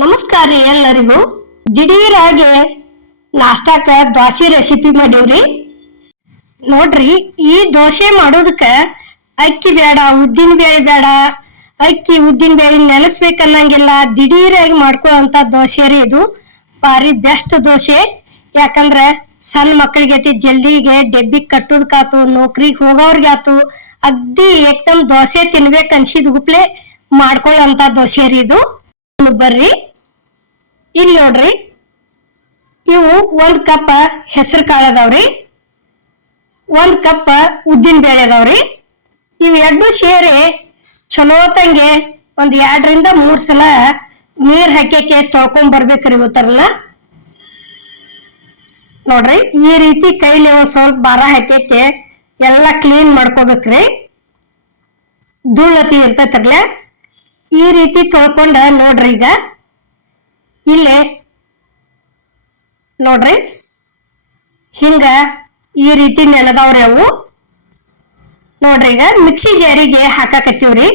ನಮಸ್ಕಾರ ರೀ ಎಲ್ಲರಿಗೂ. ದಿಢೀರಾಗಿ ನಾಷ್ಟಾಕ ದೋಸೆ ರೆಸಿಪಿ ಮಾಡೀವ್ರಿ. ನೋಡ್ರಿ, ಈ ದೋಸೆ ಮಾಡೋದಕ್ಕ ಅಕ್ಕಿ ಬೇಡ, ಉದ್ದಿನ ಬೇಳೆ ಬೇಡ. ಅಕ್ಕಿ ಉದ್ದಿನ ಬೇಳೆ ನೆನೆಸ್ಬೇಕನ್ನಂಗಿಲ್ಲ. ದಿಢೀರಾಗಿ ಮಾಡ್ಕೊಳ್ಳೋಂಥ ದೋಸೆ ರೀ ಇದು. ಭಾರಿ ಬೆಸ್ಟ್ ದೋಸೆ. ಯಾಕಂದ್ರೆ ಸಣ್ಣ ಮಕ್ಕಳಿಗೆ ಜಲ್ದಿಗೆ ಡೆಬ್ಬಿಗೆ ಕಟ್ಟೋದಕ್ಕಾತು, ನೌಕರಿಗೆ ಹೋಗೋರ್ಗಾತು, ಅಗ್ದಿ ಏಕ್ದಮ್ ದೋಸೆ ತಿನ್ಬೇಕು ಅನ್ಸಿದ್ ಗುಪ್ಲೆ ಮಾಡ್ಕೊಳ್ಳೋಂಥ ದೋಸೆ ರೀ ಇದು. ಬರ್ರಿ, ಇಲ್ಲಿ ನೋಡ್ರಿ, ಇವು 1 ಕಪ್ ಹೆಸರು ಕಾಳು ಅದಾವ್ರಿ, 1 ಕಪ್ ಉದ್ದಿನ ಬೇಳೆ ಅದಾವ್ರಿ. ಇವು ಎರಡು ಸೇರಿ ಚಲೋ ತಂಗೆ 2 ರಿಂದ 3 ಸಲ ನೀರ್ ಹಾಕಕ್ಕೆ ತೊಳ್ಕೊಂಡ್ ಬರ್ಬೇಕ್ರಿ. ಗೊತ್ತಾರಲ್ಲ ನೋಡ್ರಿ, ಈ ರೀತಿ ಕೈಲಿ ಒಂದ್ ಸ್ವಲ್ಪ ಭಾರ ಹಾಕಕ್ಕೆ ಎಲ್ಲ ಕ್ಲೀನ್ ಮಾಡ್ಕೋಬೇಕ್ರಿ. ಧೂಳತಿ ಇರ್ತೈತ್ರಲ್ಲ, ಈ ರೀತಿ ತೊಳ್ಕೊಂಡ ನೋಡ್ರಿ. ಈಗ ಇಲ್ಲೇ ನೋಡ್ರಿ, ಹಿಂಗ ಈ ರೀತಿ ನೆನದವ್ರಿ ಅವು. ನೋಡ್ರಿ, ಈಗ ಮಿಕ್ಸಿ ಜಾರಿಗೆ ಹಾಕಾಕತ್ತೀವ್ರಿ.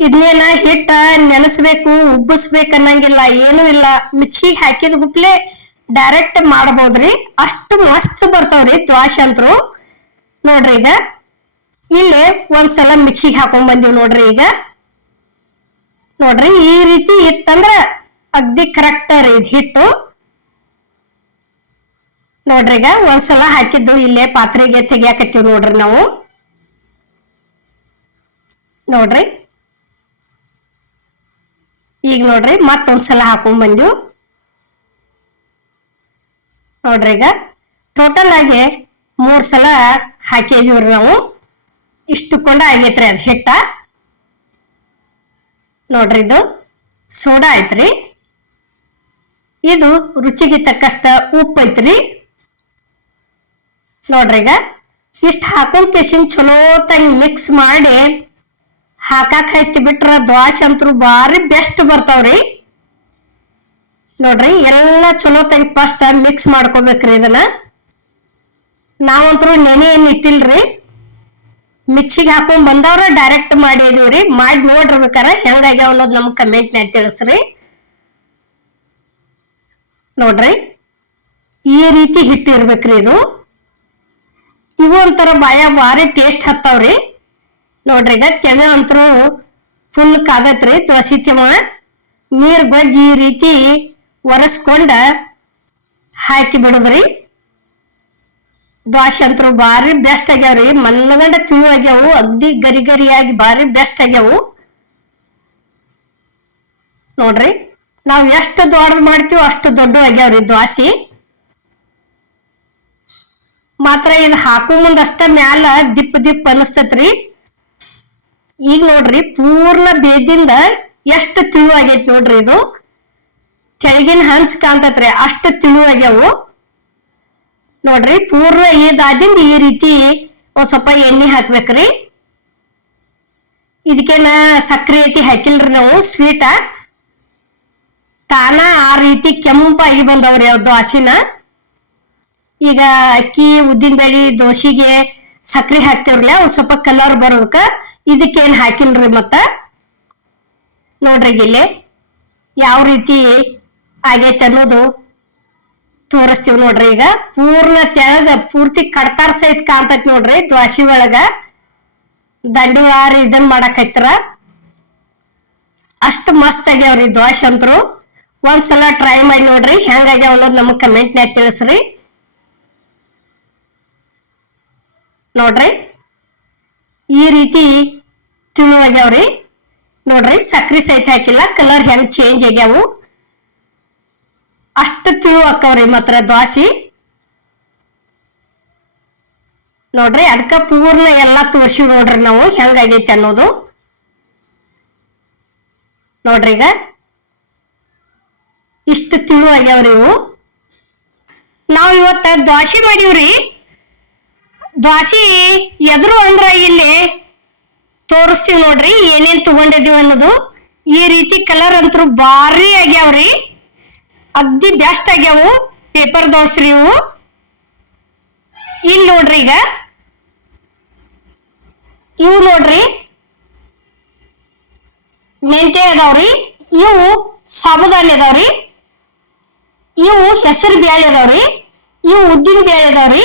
ಇದನ್ನೇನ ಹಿಟ್ಟ ನೆನೆಸ್ಬೇಕು, ಉಬ್ಬಿಸ್ಬೇಕು ಅನ್ನಂಗಿಲ್ಲ, ಏನೂ ಇಲ್ಲ. ಮಿಕ್ಸಿಗೆ ಹಾಕಿದ ಗುಪ್ಲೆ ಡೈರೆಕ್ಟ್ ಮಾಡಬಹುದ್ರಿ. ಅಷ್ಟು ಮಸ್ತ್ ಬರ್ತಾವ್ರಿ ದ್ವಾಸೆ ಅಂತರು. ನೋಡ್ರಿ, ಈಗ ಇಲ್ಲೇ ಒಂದ್ಸಲ ಮಿಕ್ಸಿಗೆ ಹಾಕೊಂಡ್ ಬಂದಿವ್ ನೋಡ್ರಿ. ಈಗ ನೋಡ್ರಿ, ಈ ರೀತಿ ಇತ್ತಂದ್ರ ಅಗ್ದಿ ಕರೆಕ್ಟ್ ರೀ ಇದು ಹಿಟ್ಟು. ನೋಡ್ರಿ, ಈಗ ಒಂದ್ಸಲ ಹಾಕಿದ್ದು ಇಲ್ಲೇ ಪಾತ್ರೆಗೆ ತೆಗಿಯಾಕತ್ತೀವಿ ನೋಡ್ರಿ ನಾವು. ನೋಡ್ರಿ, ಈಗ ನೋಡ್ರಿ ಮತ್ತೊಂದ್ಸಲ ಹಾಕೊಂಡ್ ಬಂದಿವ್ ನೋಡ್ರಿ. ಈಗ ಟೋಟಲ್ ಆಗಿ 3 ಸಲ ಹಾಕಿದೀವ್ರಿ ನಾವು. ಇಷ್ಟು ಕೊಂಡ ಆಗೈತ್ರಿ ಅದ್ ಹಿಟ್ಟ. ನೋಡ್ರಿ, ಇದು ಸೋಡಾ ಐತ್ರಿ, ಇದು ರುಚಿಗೆ ತಕ್ಕಷ್ಟ ಉಪ್ಪು ಐತ್ರಿ. ನೋಡ್ರಿ, ಈಗ ಇಷ್ಟ ಹಾಕೊಂಡ್ ಕೇಸಿನ್ ಚಲೋ ತಂಗ್ ಮಿಕ್ಸ್ ಮಾಡಿ ಹಾಕಾಕ್ ಹತ್ತಿ ಬಿಟ್ರ ದ್ವಾಸೆ ಅಂತರು ಭಾರಿ ಬೆಸ್ಟ್ ಬರ್ತಾವ್ರಿ. ನೋಡ್ರಿ, ಎಲ್ಲ ಚಲೋ ತಂಗ್ ಫಸ್ಟ್ ಮಿಕ್ಸ್ ಮಾಡ್ಕೋಬೇಕ್ರಿ. ಇದನ್ನ ನಾವಂತರೂ ನೆನೆ ಏನ್ ಇಟ್ಟಿಲ್ರಿ, ಮಿಕ್ಸಿಗೆ ಹಾಕೊಂಡ್ ಬಂದವ್ರ ಡೈರೆಕ್ಟ್ ಮಾಡಿದೀವ್ರಿ. ಮಾಡಿ ನೋಡಿರ್ಬೇಕಾರ ಹೆಂಗಾಗ್ಯಾವ ಅನ್ನೋದು ನಮ್ಗೆ ಕಮೆಂಟ್ನಾಗ ತಿಳಿಸ್ರಿ. ನೋಡ್ರಿ, ಈ ರೀತಿ ಹಿಟ್ಟು ಇರ್ಬೇಕ್ರಿ ಇದು. ಇವು ಒಂಥರ ಬಾಯ ಭಾರಿ ಟೇಸ್ಟ್ ಹತ್ತಾವ್ರಿ. ನೋಡ್ರಿ, ಈಗ ತೆನೆ ಅಂತರೂ ಫುಲ್ ಕಾದತ್ರಿ. ದೋಸೆ ತೆಮ ನೀರ್ ಗೊಜ್ಜಿ ಈ ರೀತಿ ಒರೆಸ್ಕೊಂಡ ಹಾಕಿ ಬಿಡುದ್ರಿ. ದ್ವಾಸೆ ಅಂತರು ಭಾರಿ ಬೆಸ್ಟ್ ಆಗ್ಯಾವ್ರಿ. ಮನ್ನಗಂಡ ತಿಳು ಆಗ್ಯಾವು, ಅಗ್ದಿ ಗರಿ ಗರಿಯಾಗಿ ಭಾರಿ ಬೆಸ್ಟ್ ಆಗ್ಯಾವು. ನೋಡ್ರಿ, ನಾವ್ ಎಷ್ಟು ದೊಡ್ಡದು ಮಾಡ್ತೀವೋ ಅಷ್ಟು ದೊಡ್ಡ ಆಗ್ಯಾವ್ರಿ ದ್ವಾಸೆ. ಮಾತ್ರ ಇದು ಹಾಕೋ ಮುಂದ್ ಅಷ್ಟ ಮ್ಯಾಲ ದಿಪ್ ದಿಪ್ ಅನಸ್ತತ್ರಿ. ಈಗ ನೋಡ್ರಿ, ಪೂರ್ಣ ಬೇದಿಂದ ಎಷ್ಟು ತಿಳು ಆಗೈತಿ ನೋಡ್ರಿ. ಇದು ಕೆಳಗಿನ ಹಂಚ್ ಕಾಣ್ತತ್ರಿ, ಅಷ್ಟು ತಿಳು ಆಗ್ಯಾವು. ನೋಡ್ರಿ, ಪೂರ್ಣ ಇದಾದಿಂದ ಈ ರೀತಿ ಒಂದ್ ಸ್ವಲ್ಪ ಎಣ್ಣೆ ಹಾಕ್ಬೇಕ್ರಿ. ಇದಕ್ಕೇನ ಸಕ್ರೆ ಐತಿ ಹಾಕಿಲ್ರಿ ನಾವು, ಸ್ವೀಟ ತಾನ ಆ ರೀತಿ ಕೆಂಪಾಗಿ ಬಂದವ್ರಿ ಅವ್ ದ್ವಾಸಿನ. ಈಗ ಅಕ್ಕಿ ಉದ್ದಿನ ಬೇಳೆ ದೋಸೆಗೆ ಸಕ್ರೆ ಹಾಕ್ತಿವ್ರಲ್ಲ, ಒಂದ್ ಸ್ವಲ್ಪ ಕಲರ್ ಬರೋದಕ್ಕ ಇದಕ್ಕೇನ್ ಹಾಕಿಲ್ರಿ. ಮತ್ತ ನೋಡ್ರಿ, ಇಲ್ಲೇ ಯಾವ ರೀತಿ ಆಗೈತೆ ಅನ್ನೋದು ತೋರಿಸ್ತೀವಿ ನೋಡ್ರಿ. ಈಗ ಪೂರ್ಣ ತೆಳಗ ಪೂರ್ತಿ ಕಡ್ತಾರ ಸಹಿತ ಕಾಣ್ತೈತಿ ನೋಡ್ರಿ. ದ್ವಾಸೆ ಒಳಗ ದಂಡಿವಾರ ಇದನ್ ಮಾಡಾಕೈತ್ರ ಅಷ್ಟು ಮಸ್ತ್ ಆಗ್ಯಾವ್ರಿ ದ್ವಾಸೆ ಅಂತರು. ಒಂದ್ಸಲ ಟ್ರೈ ಮಾಡಿ ನೋಡ್ರಿ ಹೆಂಗಾಗ್ಯಾವ ಅನ್ನೋದು ನಮಗ್ ಕಮೆಂಟ್ನಾಗ ತಿಳಿಸ್ರಿ. ನೋಡ್ರಿ, ಈ ರೀತಿ ತಿಳು ಆಗ್ಯಾವ್ರಿ. ನೋಡ್ರಿ, ಸಕ್ರಿ ಸಹಿತ ಹಾಕಿಲ್ಲ, ಕಲರ್ ಹೆಂಗ್ ಚೇಂಜ್ ಆಗ್ಯಾವು. ಅಷ್ಟು ತಿಳು ಹಾಕವ್ರಿ ಮಾತ್ರ ದ್ವಾಸೆ. ನೋಡ್ರಿ, ಅದಕ್ಕ ಪೂರ್ಣ ಎಲ್ಲಾ ತೋರ್ಸಿವ್ ನೋಡ್ರಿ ನಾವು ಹೆಂಗಾಗೈತಿ ಅನ್ನೋದು. ನೋಡ್ರಿ, ಈಗ ಇಷ್ಟು ತಿಳು ಆಗ್ಯಾವ್ರಿ ಇವು. ನಾವ್ ಇವತ್ತ ದ್ವಾಸೆ ಮಾಡೀವ್ರಿ. ದ್ವಾಸೆ ಎದ್ರು ಅಂದ್ರ ಇಲ್ಲಿ ತೋರಿಸ್ತೀವಿ ನೋಡ್ರಿ ಏನೇನ್ ತಗೊಂಡಿದೀವಿ ಅನ್ನೋದು. ಈ ರೀತಿ ಕಲರ್ ಅಂತರು ಭಾರಿ ಆಗ್ಯಾವ್ರಿ, ಅಗ್ದಿ ಬೆಸ್ಟ್ ಆಗ್ಯಾವು. ಪೇಪರ್ ದೋಸ್ರಿ ಇವು. ಇಲ್ಲಿ ನೋಡ್ರಿ, ಈಗ ಇವು ನೋಡ್ರಿ ಮೆಂತೆ ಅದಾವ್ರಿ. ಇವು ಸಾಬುದಾನಿ ಅದಾವ್ರಿ, ಇವು ಹೆಸರು ಬ್ಯಾಳಿ ಅದಾವ್ರಿ, ಇವು ಉದ್ದಿನ ಬ್ಯಾಳಿ ಅದಾವ್ರಿ,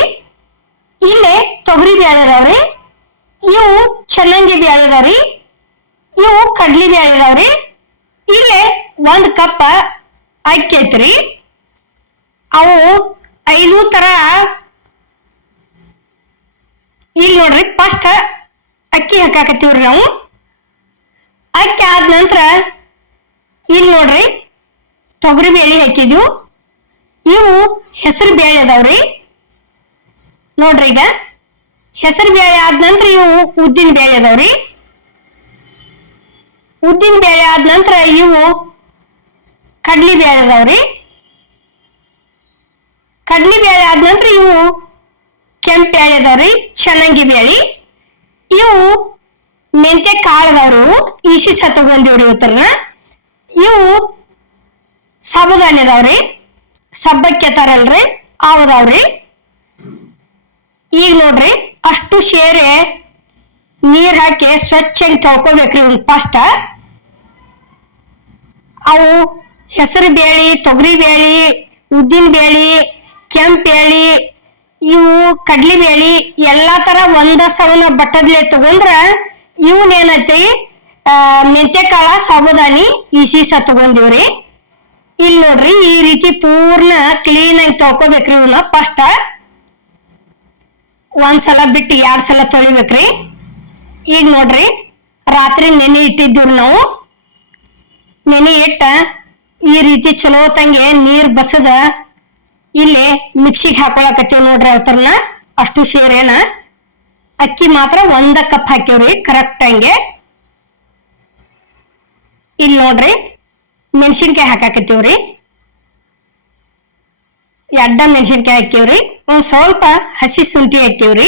ಇಲ್ಲೇ ತೊಗರಿ ಬ್ಯಾಳಿ ಅದಾವ್ರಿ, ಇವು ಚನ್ನಂಗಿ ಬ್ಯಾಳಿ ಅದಾವ್ರಿ, ಇವು ಕಡ್ಲಿ ಬ್ಯಾಳಿ ಅದಾವ್ರಿ, ಇಲ್ಲೇ 1 ಕಪ್ ಅಕ್ಕಿ ಐತ್ರಿ. ಅವು 5 ತರ. ಇಲ್ಲಿ ನೋಡ್ರಿ, ಫಸ್ಟ್ ಅಕ್ಕಿ ಹಾಕಾಕತ್ತೀವ್ರಿ ನಾವು. ಅಕ್ಕಿ ಆದ ನಂತರ ಇಲ್ಲಿ ನೋಡ್ರಿ ತೊಗರಿ ಬೇಳೆ ಹಾಕಿದ್ವು, ಇವು ಹೆಸರು ಬೇಳೆ ಅದಾವ್ರಿ. ನೋಡ್ರಿ ಈಗ ಹೆಸರು ಬೇಳೆ ಆದ ನಂತರ ಇವು ಉದ್ದಿನ ಬೇಳೆ ಅದಾವ್ರಿ. ಉದ್ದಿನ ಬೇಳೆ ಆದ ನಂತರ ಇವು ಕಡ್ಲಿ ಬೇಳೆ ಅದಾವ್ರಿ. ಕಡ್ಲಿ ಬೇಳೆ ಆದ ನಂತರ ಇವು ಕೆಂಪು ಬೇಳೆ ಅದಾವ್ರಿ, ಚನ್ನಂಗಿ ಬೇಳೆ. ಇವು ಮೆಂತ್ಯ ಕಾಳು ಅದಾವ್ರಿ, ಇವು ತಗೊಂಡಿವ್ರಿ ಇವತ್ತರನ. ಇವು ಸಾಬುದಾನಿ ಅದಾವ್ರಿ, ಸಬ್ಬಕ್ಕಿ ಅತ್ತಾರಲ್ರಿ ಅವದಾವ್ರಿ. ಈಗ ನೋಡ್ರಿ ಅಷ್ಟು ಸೇರೆ ನೀರ್ ಹಾಕಿ ಸ್ವಚ್ಛಂಗೆ ತೊಳ್ಕೊಬೇಕ್ರಿ ಇವ್ನ ಫಸ್ಟ್. ಅವು ಹೆಸರು ಬೇಳಿ, ತೊಗರಿ ಬೇಳಿ, ಉದ್ದಿನ ಬೇಳಿ, ಕೆಂಪು ಬೇಳಿ, ಇವು ಕಡ್ಲಿ ಬೇಳಿ ಎಲ್ಲಾ ತರ ಒಂದ ಸವನ ಬಟ್ಟದ್ಲೆ ತಗೊಂಡ್ರ ಇವನೇನೈತಿ ಮೆಂತ್ಯಕಾಳ ಸಾಬುದಾನಿ ಇಸೀಸ ತಗೊಂಡಿವ್ರಿ. ಇಲ್ಲಿ ನೋಡ್ರಿ ಈ ರೀತಿ ಪೂರ್ಣ ಕ್ಲೀನ್ ಆಗಿ ತೊಳ್ಕೊಬೇಕ್ರಿ ಇವನ್ನ ಫಸ್ಟ್. ಒಂದ್ಸಲ ಬಿಟ್ಟು 2 ಸಲ ತೊಳಿಬೇಕ್ರಿ. ಈಗ ನೋಡ್ರಿ ರಾತ್ರಿ ನೆನೆ ಇಟ್ಟಿದ್ದೀವ್ರಿ ನಾವು. ನೆನೆ ಇಟ್ಟ ಈ ರೀತಿ ಚಲೋ ತಂಗೆ ನೀರ್ ಬಸದ ಇಲ್ಲಿ ಮಿಕ್ಸಿಗೆ ಹಾಕೊಳಕತ್ತೀವಿ ನೋಡ್ರಿ. ಅವತರನ ಅಷ್ಟು ಸೇರೇನ ಅಕ್ಕಿ ಮಾತ್ರ 1 ಕಪ್ ಹಾಕಿವ್ರಿ ಕರೆಕ್ಟ್ ಹಂಗೆ. ಇಲ್ಲಿ ನೋಡ್ರಿ ಮೆಣಸಿನ್ಕಾಯಿ ಹಾಕಾಕತ್ತೀವ್ರಿ, 2 ಮೆಣಸಿನ್ಕಾಯಿ ಹಾಕಿವ್ರಿ. ಒಂದ್ ಸ್ವಲ್ಪ ಹಸಿ ಶುಂಠಿ ಹಾಕಿವ್ರಿ.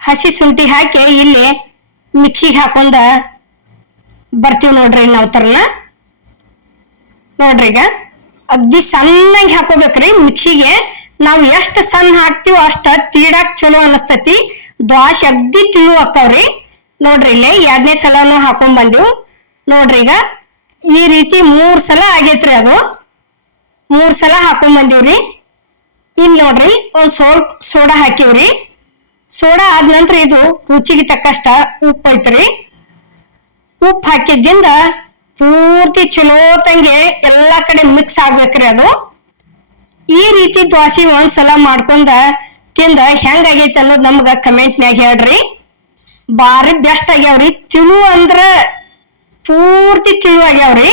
ಹಸಿ ಶುಂಠಿ ಹಾಕಿ ಇಲ್ಲಿ ಮಿಕ್ಸಿಗೆ ಹಾಕೊಂಡ ಬರ್ತೀವಿ ನೋಡ್ರಿ ನಾವು ತರನ. ನೋಡ್ರಿ ಈಗ ಅಗ್ದಿ ಸಣ್ಣಗೆ ಹಾಕೋಬೇಕ್ರಿ ಮಿಕ್ಸಿಗೆ. ನಾವು ಎಷ್ಟು ಸಣ್ಣ ಹಾಕ್ತಿವೋ ಅಷ್ಟ ತೀಡಾಕ್ ಚಲೋ ಅನಸ್ತತಿ, ದ್ವಾಸೆ ಅಗ್ದಿ ತಿಳು ಹಾಕವ್ರಿ. ನೋಡ್ರಿ ಇಲ್ಲಿ 2ನೇ ಸಲನು ಹಾಕೊಂಡ್ ಬಂದಿವ್. ನೋಡ್ರಿ ಈಗ ಈ ರೀತಿ 3 ಸಲ ಆಗೈತ್ರಿ, ಅದು 3 ಸಲ ಹಾಕೊಂಡ್ ಬಂದಿವ್ರಿ. ಇಲ್ಲಿ ನೋಡ್ರಿ ಒಂದ್ ಸ್ವಲ್ಪ ಸೋಡಾ ಹಾಕಿವ್ರಿ. ಸೋಡಾ ಆದ ನಂತರ ಇದು ರುಚಿಗೆ ತಕ್ಕಷ್ಟ ಉಪ್ಪು ಐತ್ರಿ. ಉಪ್ಪು ಹಾಕಿದ್ದಿಂದ ಪೂರ್ತಿ ಚಲೋ ತಂಗೆ ಎಲ್ಲಾ ಕಡೆ ಮಿಕ್ಸ್ ಆಗ್ಬೇಕ್ರಿ ಅದು. ಈ ರೀತಿ ದ್ವಾಸೆ ಒಂದ್ಸಲ ಮಾಡ್ಕೊಂಡ ತಿಂದ ಹೆಂಗಾಗೈತಿ ಅನ್ನೋದು ನಮ್ಗ ಕಮೆಂಟ್ನ್ಯಾಗ ಹೇಳ್ರಿ. ಬಾರಿ ಬೆಸ್ಟ್ ಆಗ್ಯಾವ್ರಿ. ತಿಳು ಅಂದ್ರ ಪೂರ್ತಿ ತಿಳು ಆಗ್ಯಾವ್ರಿ.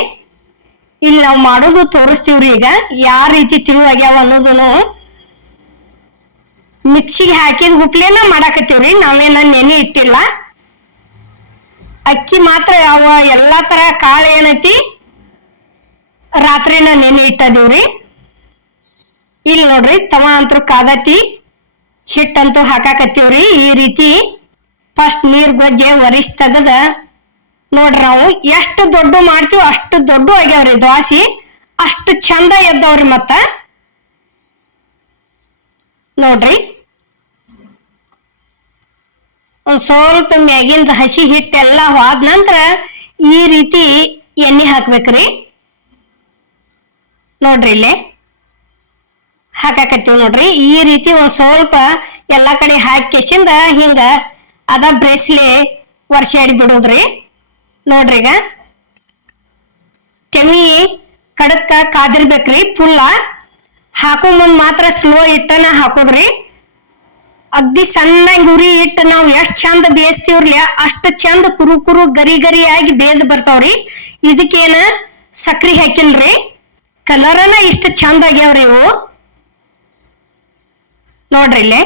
ಇಲ್ಲಿ ನಾವು ಮಾಡೋದು ತೋರಿಸ್ತೀವ್ರಿ ಈಗ ಯಾವ ರೀತಿ ತಿಳು ಆಗ್ಯಾವ ಅನ್ನೋದನ್ನು. ಮಿಕ್ಸಿಗೆ ಹಾಕಿದ ಹುಪ್ಲೇನ ಮಾಡಾಕತ್ತೀವ್ರಿ, ನಾವೇನ ನೆನೆ ಇಟ್ಟಿಲ್ಲ. ಅಕ್ಕಿ ಮಾತ್ರ ಯಾವ ಎಲ್ಲಾ ತರ ಕಾಳು ಏನೈತಿ ರಾತ್ರಿನ ನೆನೆ ಇಟ್ಟದೀವ್ರಿ. ಇಲ್ಲಿ ನೋಡ್ರಿ ತವ ಅಂತೂ ಕಾದತಿ, ಹಿಟ್ಟಂತೂ ಹಾಕಾಕತ್ತೀವ್ರಿ. ಈ ರೀತಿ ಫಸ್ಟ್ ನೀರ್ ಗೊಜ್ಜೆ ಒರಿಸ್ ತೆಗದ ನೋಡ್ರಿ ನಾವು ಎಷ್ಟು ದೊಡ್ಡ ಮಾಡ್ತೀವಿ ಅಷ್ಟು ದೊಡ್ಡ ಆಗ್ಯಾವ್ರಿ ದ್ವಾಸಿ, ಅಷ್ಟು ಚಂದ ಎದ್ದವ್ರಿ. ಮತ್ತ ನೋಡ್ರಿ ಒಂದ್ ಸ್ವಲ್ಪ ಮ್ಯಾಗಿಂದ ಹಸಿ ಹಿಟ್ಟೆಲ್ಲ ಹೋದ ನಂತರ ಈ ರೀತಿ ಎಣ್ಣೆ ಹಾಕ್ಬೇಕ್ರಿ. ನೋಡ್ರಿ ಇಲ್ಲೇ ಹಾಕಾಕತ್ತೀವಿ ನೋಡ್ರಿ. ಈ ರೀತಿ ಒಂದ್ ಸ್ವಲ್ಪ ಎಲ್ಲಾ ಕಡೆ ಹಾಕಿಸಿಂದ ಹಿಂಗ ಅದ ಬ್ರೇಸ್ಲೆ ವರ್ಷಾಡಿ ಬಿಡೋದ್ರಿ. ನೋಡ್ರಿ ಈಗ ತೆಮಿ ಕಡಕ್ಕ ಕಾದಿರ್ಬೇಕ್ರಿ. ಫುಲ್ಲ ಹಾಕೋ ಮುಂದ್ ಮಾತ್ರ ಸ್ಲೋ ಇಟ್ಟನ ಹಾಕೋದ್ರಿ. ಅಗ್ದಿ ಸಣ್ಣಂಗ್ ಉರಿ ಇಟ್ಟು ನಾವು ಎಷ್ಟ್ ಚಂದ ಬೇಯಿಸ್ತೀವ್ರಿ ಅಷ್ಟು ಚಂದ ಕುರು ಕುರು ಗರಿ ಗರಿ ಆಗಿ ಬೇದ್ ಬರ್ತಾವ್ರಿ. ಇದಕ್ಕೇನ ಸಕ್ರಿ ಹಾಕಿಲ್ರಿ, ಕಲರನ ಇಷ್ಟ ಚಂದ ಆಗ್ಯಾವ್ರಿ ಇವು. ನೋಡ್ರಿ ಇಲ್ಲೇ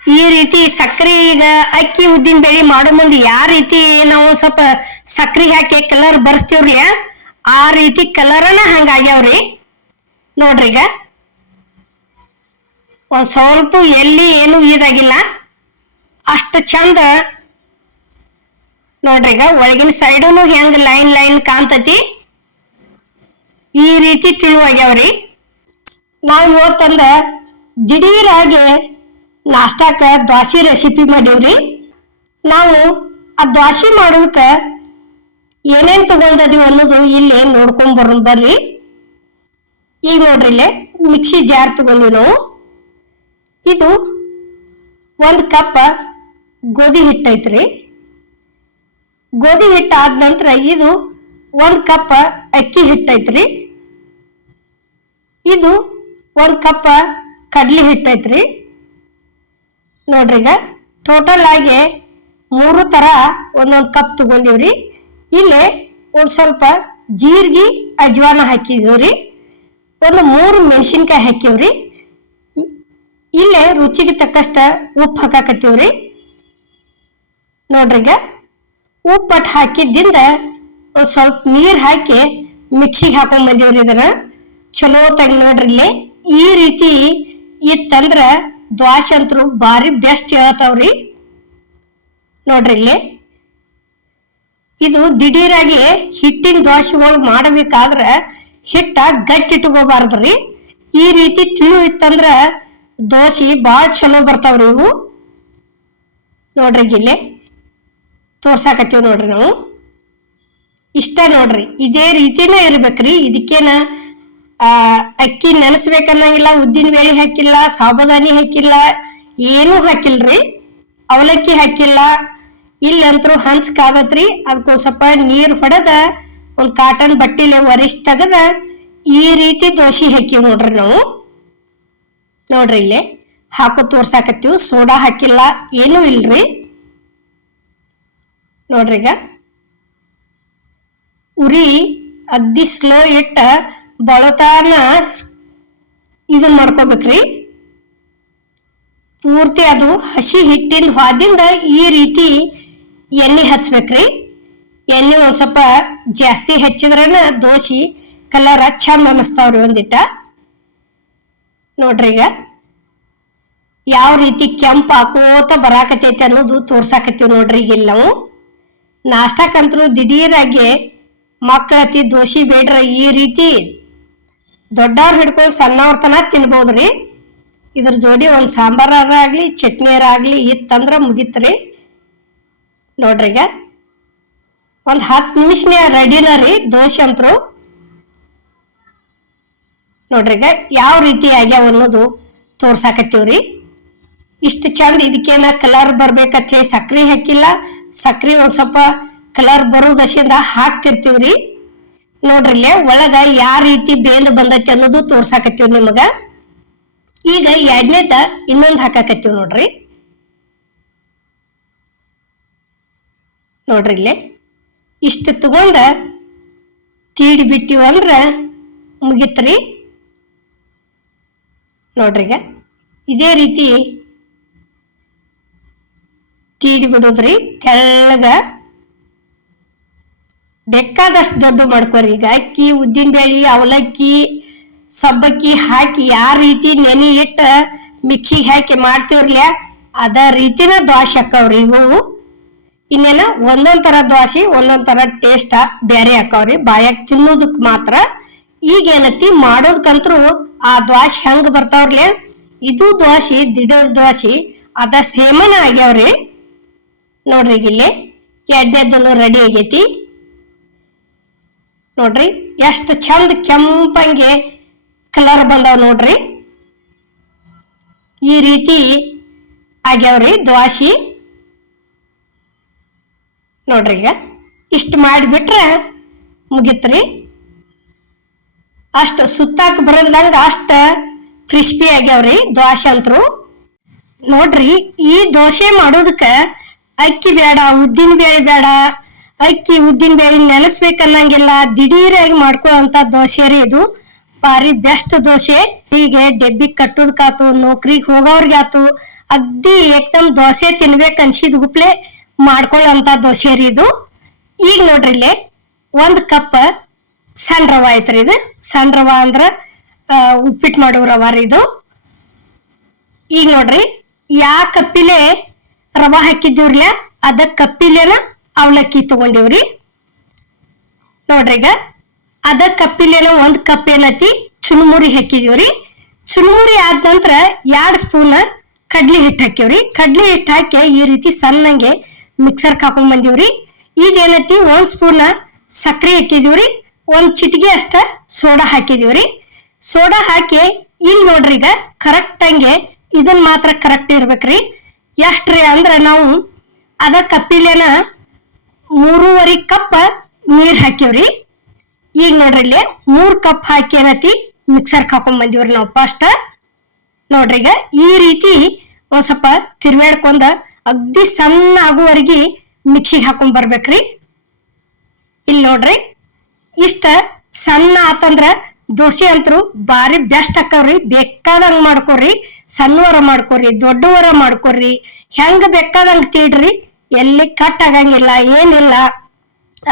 ಈ ರೀತಿ ಸಕ್ರಿ ಈಗ ಅಕ್ಕಿ ಉದ್ದಿನ ಬೇಳೆ ಮಾಡೋ ಮುಂದೆ ಯಾವ ರೀತಿ ನಾವು ಸ್ವಲ್ಪ ಸಕ್ರಿ ಹಾಕಿ ಕಲರ್ ಬರ್ಸ್ತೀವ್ರಿ ಆ ರೀತಿ ಕಲರನ ಹಂಗಾಗ್ಯಾವ್ರಿ. ನೋಡ್ರಿ ಈಗ ಒಂದ್ ಸ್ವಲ್ಪ ಎಲ್ಲಿ ಏನು ಇದಾಗಿಲ್ಲ, ಅಷ್ಟು ಚಂದ. ನೋಡ್ರಿ ಈಗ ಒಳಗಿನ ಸೈಡುನು ಹೆಂಗ್ ಲೈನ್ ಲೈನ್ ಕಾಣ್ತತಿ, ಈ ರೀತಿ ತಿಳುವಾಗ್ಯಾವ್ರಿ. ನಾವು ಇವತ್ತಂದ ದಿಢೀರಾಗಿ ನಾಷ್ಟಾಕ ದ್ವಾಸಿ ರೆಸಿಪಿ ಮಾಡೀವ್ರಿ. ನಾವು ಆ ದ್ವಾಸಿ ಮಾಡೋದಕ್ಕ ಏನೇನ್ ತಗೊಂಡದೀವಿ ಅನ್ನೋದು ಇಲ್ಲಿ ನೋಡ್ಕೊಂಡ್ ಬರ್ರಿ. ಈಗ ನೋಡ್ರಿ ಇಲ್ಲೇ ಮಿಕ್ಸಿ ಜಾರ್ ತಗೊಂಡಿವಿ ನಾವು. ಇದು 1 ಕಪ್ ಗೋಧಿ ಹಿಟ್ಟು ಐತ್ರಿ. ಗೋಧಿ ಹಿಟ್ಟು ಆದ ನಂತರ ಇದು 1 ಕಪ್ ಅಕ್ಕಿ ಹಿಟ್ಟು ಐತ್ರಿ. ಇದು 1 ಕಪ್ ಕಡ್ಲಿ ಹಿಟ್ಟು ಐತ್ರಿ. ನೋಡ್ರಿ ಈಗ ಟೋಟಲ್ ಆಗಿ 3 ತರ ಒಂದೊಂದು ಕಪ್ ತಗೊಂಡಿವ್ರಿ. ಇಲ್ಲೇ ಒಂದ್ ಸ್ವಲ್ಪ ಜೀರಿಗೆ ಅಜ್ವಾನ ಹಾಕಿದೀವ್ರಿ. ಒಂದು 3 ಮೆಣಸಿನ್ಕಾಯಿ ಹಾಕಿವ್ರಿ. ಇಲ್ಲೇ ರುಚಿಗೆ ತಕ್ಕಷ್ಟ ಉಪ್ಪು ಹಾಕಾಕತ್ತೀವ್ರಿ. ನೋಡ್ರಿ ಈಗ ಉಪ್ಪು ಹಾಕಿದ್ದಿಂದ ಒಂದ್ ಸ್ವಲ್ಪ ನೀರ್ ಹಾಕಿ ಮಿಕ್ಸಿಗೆ ಹಾಕೊಂಡ್ ಬಂದಿವ್ರಿ. ಇದನ್ನ ಚಲೋ ತಂಗಿ ನೋಡ್ರಿ ಇಲ್ಲಿ ಈ ರೀತಿ ಇತ್ತಂದ್ರ ದ್ವಾಸೆ ಅಂತರು ಭಾರಿ ಬೆಸ್ಟ್ ಹೇಳ್ತಾವ್ರಿ. ನೋಡ್ರಿ ಇಲ್ಲಿ ಇದು ದಿಢೀರಾಗಿ ಹಿಟ್ಟಿನ ದ್ವಾಸೆಗಳು ಮಾಡಬೇಕಾದ್ರ ಹಿಟ್ಟ ಗಟ್ಟಿ ಇಟ್ಕೋಬಾರ್ದ್ರಿ. ಈ ರೀತಿ ತಿಳು ಇತ್ತಂದ್ರ ದೋಸೆ ಭಾಳ ಚಲೋ ಬರ್ತಾವ್ರಿ ಇವು. ನೋಡ್ರಿ ಇಲ್ಲಿ ತೋರ್ಸಾಕತ್ತೀವಿ ನೋಡ್ರಿ ನಾವು. ಇಷ್ಟ ನೋಡ್ರಿ ಇದೇ ರೀತಿನೇ ಇರ್ಬೇಕ್ರಿ. ಇದಕ್ಕೇನ ಅಕ್ಕಿ ನೆನೆಸ್ಬೇಕನ್ನಂಗಿಲ್ಲ, ಉದ್ದಿನ ಬೇಳೆ ಹಾಕಿಲ್ಲ, ಸಾಬುದಾನಿ ಹಾಕಿಲ್ಲ, ಏನೂ ಹಾಕಿಲ್ರಿ, ಅವಲಕ್ಕಿ ಹಾಕಿಲ್ಲ. ಇಲ್ಲಂತರೂ ಹಂಚ್ ಕಾದತ್ರಿ. ಅದಕ್ಕೊಂದ್ ಸ್ವಲ್ಪ ನೀರ್ ಹೊಡೆದ ಒಂದ್ ಕಾಟನ್ ಬಟ್ಟಿಲೆ ಒರೆಸಿ ತೆಗದ ಈ ರೀತಿ ದೋಸೆ ಹಾಕಿವ್ ನೋಡ್ರಿ ನಾವು. ನೋಡ್ರಿ ಇಲ್ಲಿ ಹಾಕೋ ತೋರ್ಸಾಕತ್ತೀವಿ. ಸೋಡಾ ಹಾಕಿಲ್ಲ, ಏನೂ ಇಲ್ರಿ. ನೋಡ್ರಿ ಈಗ ಉರಿ ಅಗ್ದಿ ಸ್ಲೋ ಇಟ್ಟ ಬಳತಾನ ಇದನ್ ಮಾಡ್ಕೋಬೇಕ್ರಿ. ಪೂರ್ತಿ ಅದು ಹಸಿ ಹಿಟ್ಟಿನ ಹಾದಿಂದ ಈ ರೀತಿ ಎಣ್ಣೆ ಹಚ್ಬೇಕ್ರಿ. ಎಣ್ಣೆ ಒಂದ್ ಸ್ವಲ್ಪ ಜಾಸ್ತಿ ಹಚ್ಚಿದ್ರನ ದೋಸೆ ಕಲರ್ ಚಂದ ಅನ್ನಿಸ್ತಾವ್ರಿ ಒಂದಿಟ್ಟ. ನೋಡ್ರಿ ಈಗ ಯಾವ ರೀತಿ ಕೆಂಪು ಹಾಕೋತ ಬರಾಕತೈತಿ ಅನ್ನೋದು ತೋರ್ಸಾಕತ್ತೀವಿ ನೋಡ್ರಿ. ಈಗ ಇಲ್ಲಿ ನಾವು ನಾಷ್ಟಕ್ಕಂತರೂ ದಿಢೀರಾಗಿ ಮಕ್ಕಳತಿ ದೋಸೆ ಬೇಡ್ರ ಈ ರೀತಿ ದೊಡ್ಡವ್ರು ಹಿಡ್ಕೊಂಡು ಸಣ್ಣವ್ರ ತನ ತಿನ್ಬೋದ್ರಿ. ಇದ್ರ ಜೋಡಿ ಒಂದ್ ಸಾಂಬಾರ ಆಗ್ಲಿ ಚಟ್ನಿಯರ ಆಗ್ಲಿ ಇತ್ತಂದ್ರ ಮುಗಿತ್ರಿ. ನೋಡ್ರಿ ಈಗ ಒಂದ್ 10 ನಿಮಿಷನೇ ರೆಡಿನ ರೀ ದೋಸೆ ಅಂತರು. ನೋಡ್ರಿ ಈಗ ಯಾವ ರೀತಿ ಆಗ್ಯಾವ ಅನ್ನೋದು ತೋರ್ಸಾಕತ್ತೀವ್ರಿ. ಇಷ್ಟು ಚಂದ ಇದಕ್ಕೇನ ಕಲರ್ ಬರ್ಬೇಕಂತ ಹೇಳಿ ಸಕ್ರಿ ಹಾಕಿಲ್ಲ. ಸಕ್ರಿ ಒಂದ್ ಸ್ವಲ್ಪ ಕಲರ್ ಬರೋ ದಶೆಯಿಂದ ಹಾಕ್ತಿರ್ತೀವ್ರಿ. ನೋಡ್ರಿ ಇಲ್ಲೇ ಒಳಗ ಯಾವ ರೀತಿ ಬೇಂದ್ ಬಂದೈತಿ ಅನ್ನೋದು ತೋರ್ಸಾಕತ್ತೀವಿ ನಿಮಗ. ಈಗ ಎರಡನೇದ ಇನ್ನೊಂದು ಹಾಕಾಕತ್ತೀವಿ ನೋಡ್ರಿ. ನೋಡ್ರಿ ಇಲ್ಲೇ ಇಷ್ಟು ತಗೊಂಡ ತೀಡಿ ಬಿಟ್ಟಿವ ಅಂದ್ರ ಮುಗಿತ್ರಿ. ನೋಡ್ರಿ ಈಗ ಇದೇ ರೀತಿ ತೀಡಿ ಬಿಡೋದ್ರಿ. ತೆಳ್ಳಗ ಬೇಕಾದಷ್ಟು ದೊಡ್ಡ ಮಾಡ್ಕೋರಿ. ಈಗ ಅಕ್ಕಿ, ಉದ್ದಿನ ಬೇಳೆ, ಅವಲಕ್ಕಿ, ಸಬ್ಬಕ್ಕಿ ಹಾಕಿ ಯಾವ ರೀತಿ ನೆನೆ ಇಟ್ಟ ಮಿಕ್ಸಿಗೆ ಹಾಕಿ ಮಾಡ್ತೀವ್ರಲ್ಲ ಅದ ರೀತಿನ ದ್ವಾಸೆ ಹಾಕವ್ರಿ ಇವು. ಇನ್ನೇನ ಒಂದೊಂದ್ ತರ ದ್ವಾಸೆ ಒಂದೊಂದ್ ತರ ಟೇಸ್ಟ್ ಬೇರೆ ಹಾಕವ್ರಿ ಬಾಯಾಗ ತಿನ್ನೋದಕ್ ಮಾತ್ರ. ಈಗ ಏನತಿ ಮಾಡೋದಕ್ಕಂತ್ರು ಆ ದ್ವಾಸೆ ಹೆಂಗ್ ಬರ್ತಾವ್ರಲ್ಲ ಇದು ದ್ವಾಸೆ ದಿಢೀರ್ ದ್ವಾಸೆ ಅದ ಸೇಮನ ಆಗ್ಯಾವ್ರಿ. ನೋಡ್ರಿ ಈಗ ಇಲ್ಲಿ ಎಡ್ಡೆದ್ದನು ರೆಡಿ ಆಗೈತಿ. ನೋಡ್ರಿ ಎಷ್ಟು ಚಂದ ಕೆಂಪಂಗೆ ಕಲರ್ ಬಂದಾವ ನೋಡ್ರಿ. ಈ ರೀತಿ ಆಗ್ಯಾವ್ರಿ ದ್ವಾಸೆ. ನೋಡ್ರಿ ಈಗ ಇಷ್ಟ ಮಾಡಿಬಿಟ್ರೆ ಮುಗಿತ್ರಿ. ಅಷ್ಟ ಸುತ್ತಾಕ ಬರಲ್ದಂಗ ಅಷ್ಟ ಕ್ರಿಸ್ಪಿ ಆಗ್ಯಾವ್ರಿ ದ್ವಾಸೆ ಅಂತರು. ನೋಡ್ರಿ ಈ ದೋಸೆ ಮಾಡೋದಕ್ಕ ಅಕ್ಕಿ ಬೇಡ, ಉದ್ದಿನ ಬೇಳೆ ಬೇಡ. ಅಕ್ಕಿ ಉದ್ದಿನ ಬೇಳೆ ನೆನೆಸ್ಬೇಕನ್ನಂಗಿಲ್ಲ, ದಿಢೀರಾಗಿ ಮಾಡ್ಕೊಳ್ಳೋಂತ ದೋಸೆ ರೀ ಇದು. ಭಾರಿ ಬೆಸ್ಟ್ ದೋಸೆ. ಹೀಗೆ ಡೆಬ್ಬಿ ಕಟ್ಟೋದಕ್ಕಾತು, ನೌಕರಿಗೆ ಹೋಗೋರ್ಗೆ ಆತು, ಅಗ್ದಿ ಏಕ್ದಮ್ ದೋಸೆ ತಿನ್ಬೇಕು ಅನ್ಸಿದ್ ಗುಪ್ಲೆ ಮಾಡ್ಕೊಳ್ಳೋಂತ ದೋಸೆ ರೀ ಇದು. ಈಗ ನೋಡ್ರಿ ಇಲ್ಲಿ 1 ಕಪ್ ಸಣ್ಣ ರವ ಐತ್ರಿ. ಇದು ಸಣ್ಣ ರವ ಅಂದ್ರ ಉಪ್ಪಿಟ್ಟು ಮಾಡೋ ರವ ರೀ ಇದು. ಈಗ ನೋಡ್ರಿ ಯಾ ಕಪ್ಪಿಲೆ ರವ ಹಾಕಿದ್ದೀವ್ರಲ್ಲ ಅದ ಕಪ್ಪಿಲೆನ ಅವಲಕ್ಕಿ ತಗೊಂಡಿವ್ರಿ. ನೋಡ್ರಿ ಈಗ ಅದ ಕಪ್ಪಿಲೇನ 1 ಕಪ್ ಏನತಿ ಚುನುಮುರಿ ಹಾಕಿದೀವ್ರಿ. ಚುನುಮುರಿ ಆದ ನಂತರ 2 ಸ್ಪೂನ್ ಕಡ್ಲಿ ಹಿಟ್ಟು ಹಾಕಿವ್ರಿ. ಕಡ್ಲಿ ಹಿಟ್ಟು ಹಾಕಿ ಈ ರೀತಿ ಸಣ್ಣಂಗೆ ಮಿಕ್ಸರ್ ಹಾಕೊಂಡ್ ಬಂದಿವ್ರಿ. ಈಗ ಏನತಿ 1 ಸ್ಪೂನ್ ಸಕ್ರೆ ಹಾಕಿದೀವ್ರಿ, ಒಂದ್ ಚಿಟಿಗೆ ಅಷ್ಟ ಸೋಡಾ ಹಾಕಿದೀವ್ರಿ. ಸೋಡಾ ಹಾಕಿ ಇಲ್ಲಿ ನೋಡ್ರಿ ಈಗ ಕರೆಕ್ಟ್ ಹಂಗೆ ಇದನ್ ಮಾತ್ರ ಕರೆಕ್ಟ್ ಇರ್ಬೇಕ್ರಿ. ಎಷ್ಟ್ರಿ ಅಂದ್ರ ನಾವು ಅದ ಕಪ್ಪಿಲೇನ 3.5 ಕಪ್ ನೀರ್ ಹಾಕಿವ್ರಿ. ಈಗ ನೋಡ್ರಿ ಇಲ್ಲಿ 3 ಕಪ್ ಹಾಕಿ ಏನತಿ ಮಿಕ್ಸರ್ ಹಾಕೊಂಡ್ ಬಂದಿವ್ರಿ ನಾವು ಫಸ್ಟ್. ನೋಡ್ರಿ ಈಗ ಈ ರೀತಿ ಒಂದ್ ಸ್ವಲ್ಪ ತಿರ್ವೇಡ್ಕೊಂಡ ಅಗ್ದಿ ಸಣ್ಣ ಆಗುವರೆಗೆ ಮಿಕ್ಸಿಗೆ ಹಾಕೊಂಡ್ ಬರ್ಬೇಕ್ರಿ. ಇಲ್ಲಿ ನೋಡ್ರಿ ಇಷ್ಟ ಸಣ್ಣ ಆತಂದ್ರ ದೋಸೆ ಅಂತರು ಬಾರಿ ಬೆಸ್ಟ್ ಹಾಕವ್ರಿ. ಬೇಕಾದಂಗ ಮಾಡ್ಕೊರಿ, ಸಣ್ಣವರ ಮಾಡ್ಕೊರಿ, ದೊಡ್ಡವರ ಮಾಡ್ಕೊರಿ, ಹೆಂಗ ಬೇಕಾದಂಗ ತೀಡ್ರಿ, ಎಲ್ಲಿ ಕಟ್ ಆಗಂಗಿಲ್ಲ ಏನಿಲ್ಲ,